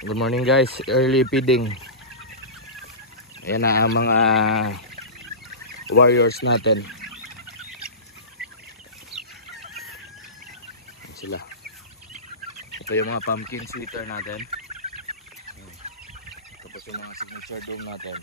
Good morning guys, early feeding. Ayan na ang mga warriors natin. Ayan sila. Ito yung mga pumpkin sweeter natin. Tapos yung mga signature dome natin.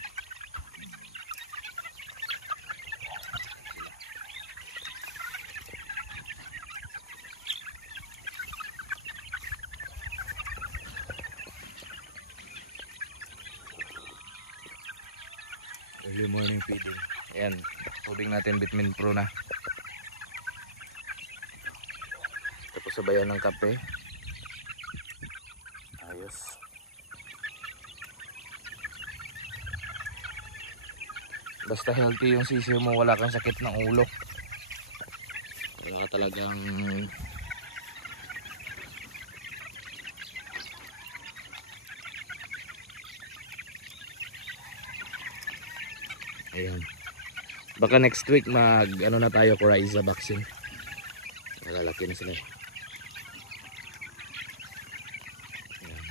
Early morning feeding. Ayan, tubig natin Vitamin Pro na. Tapos sabayan ng kape. Ayos. Basta healthy yung sisiyo mo, wala kang sakit ng ulo. Wala ka talagang ayan. Baka next week mag ano na tayo, Coryza vaccine. Nalalaki na sila. Ayan.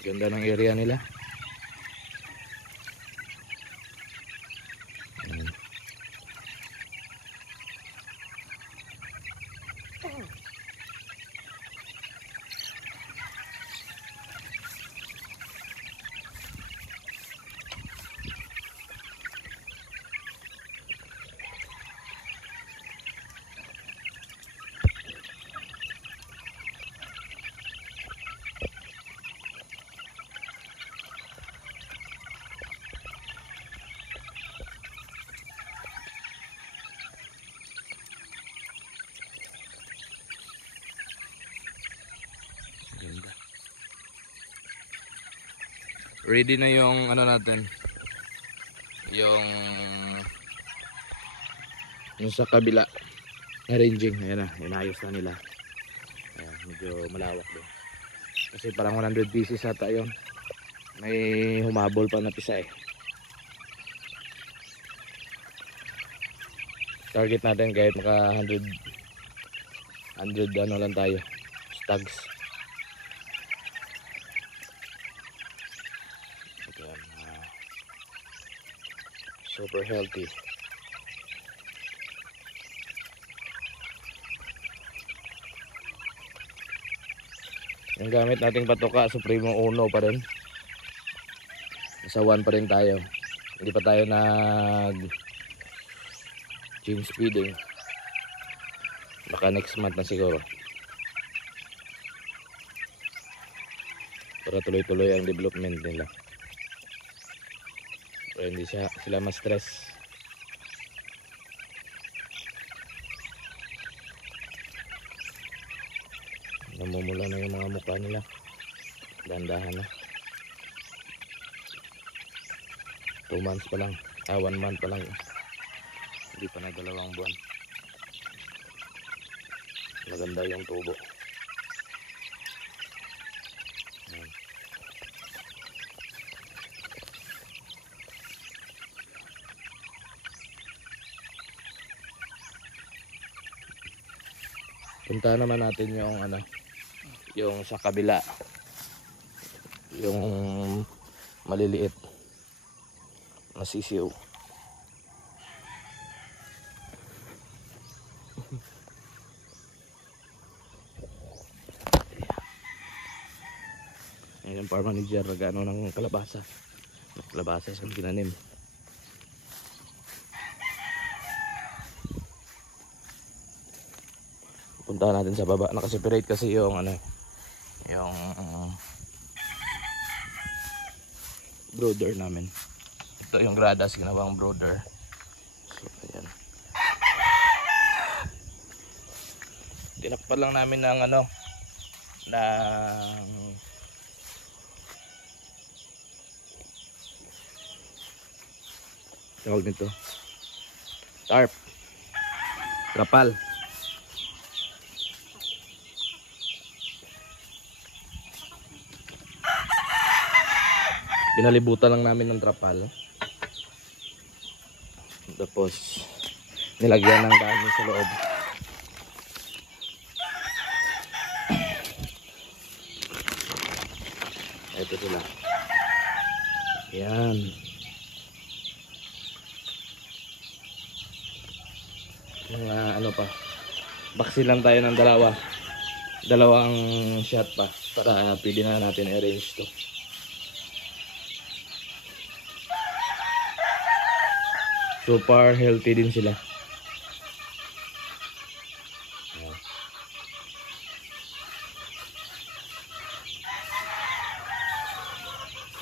Ganda ng area nila. Ayan. Ganda. Ready na yung ano natin, yung sa kabila arranging. Ayan na, inayos na nila. Ayan, medyo malawak din kasi parang 100 pieces ata yun. May humabol pa na pisa eh. Target natin kahit maka 100 ano lang tayo, stags. Ayan, super healthy. Yung gamit nating patoka, Supremo Uno pa rin. Nasa 1 pa rin tayo. Hindi pa tayo nag change feeding. Baka next month na siguro. Para tuloy-tuloy ang development nila. Para hindi sila ma-stress. Namumula na yung mga mukha nila. Dandahan na. 2 months pa lang. 1 month pa lang. Hindi pa na 2 buwan. Maganda yung tubo. Ayan. Punta naman natin yung ano, yung sa kabila, yung maliliit na sisiw. Ayan yung farm manager, nagano ng kalabasa sa tinanim. Punta natin sa baba, nakaseparate kasi yung ano, yung brooder namin. Ito yung gradas, ginawang brooder. So ayan, tinakpan lang namin ng ano, ng tawag nito, tarp, trapal. Pinalibutan lang namin ng trapal. Tapos nilagyan ng dahon sa loob. Ito sila. Yan. Mga ano pa. Baksi lang tayo ng dalawang shot pa para pwede na natin i-arrange to. So far healthy din sila.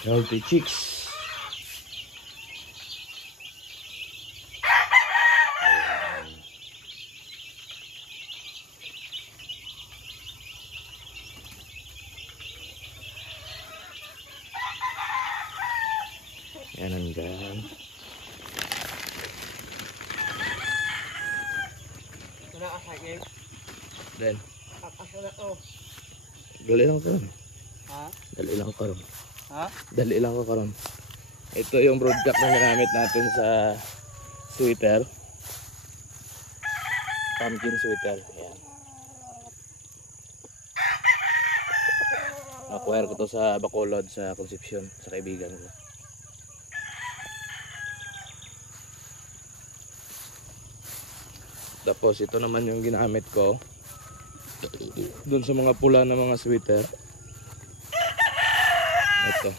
Healthy chicks. Yan hanggang. Then. Dali lang ko. Ha? Dali lang ko ron. Ha? Dali lang ko karon. Ito yung broadcast na ginamit natin sa sweater. Pumpkin sweater. Ayan. Acquire ko to sa Bacolod sa Concepcion sa kaibigan ko. Tapos ito naman yung ginamit ko dun sa mga pula na mga sweater. Ito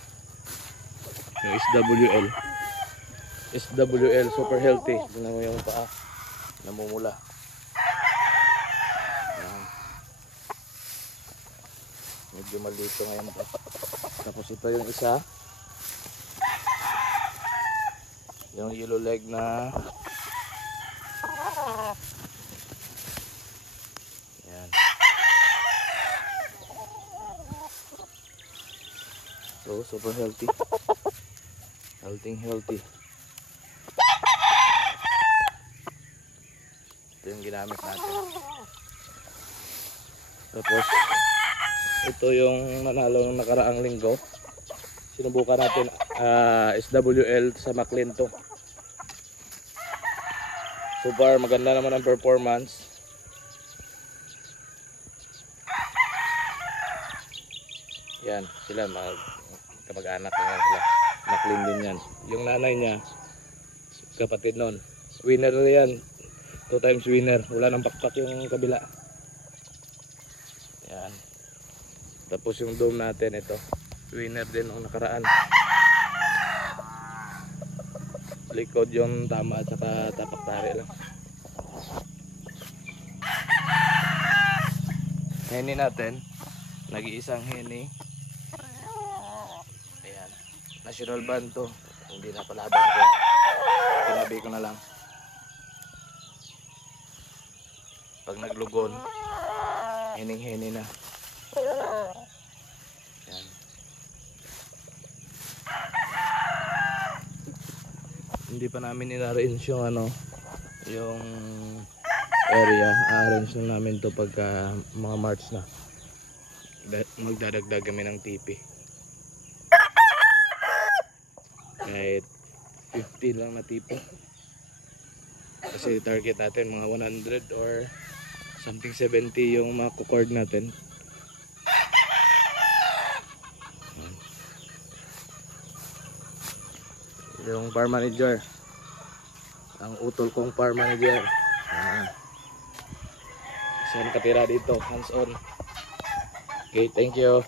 yung SWL super healthy. Tingnan mo yung paa namumula. Ayan. Medyo malito ngayon to. Tapos ito yung isa, yung yellow leg na yan. So super healthy. Healthy. Ito yung ginamit natin. Tapos ito yung nanalo ng nakaraang linggo. Sinubukan natin SWL sa McLean to. So far maganda naman ang performance. Yan sila kamag-anak na sila. McLean din yan. Yung nanay niya kapatid nun. Winner na yan. 2 times winner. Wala nang pakpak yung kabila. Yan. Tapos yung dome natin ito. Winner din ang nakaraan. Likod yung tama at saka tapak tari lang. Heni natin. Nag-iisang heni. Ayan. National band to. Hindi na palaban ko. Tinabi ko na lang. Pag naglugon, hening-heni na. Ayan. Hindi pa namin in-arrange yung yung area. A-arrange na namin to pagka mga March na. Magdadagdag kami ng tipi. Kahit 50 lang na tipo. Kasi target natin mga 100 or something 70 yung makucord natin. Yung farm manager, ang utol kong farm manager. Siya nakatira dito, hands on. Okay, thank you.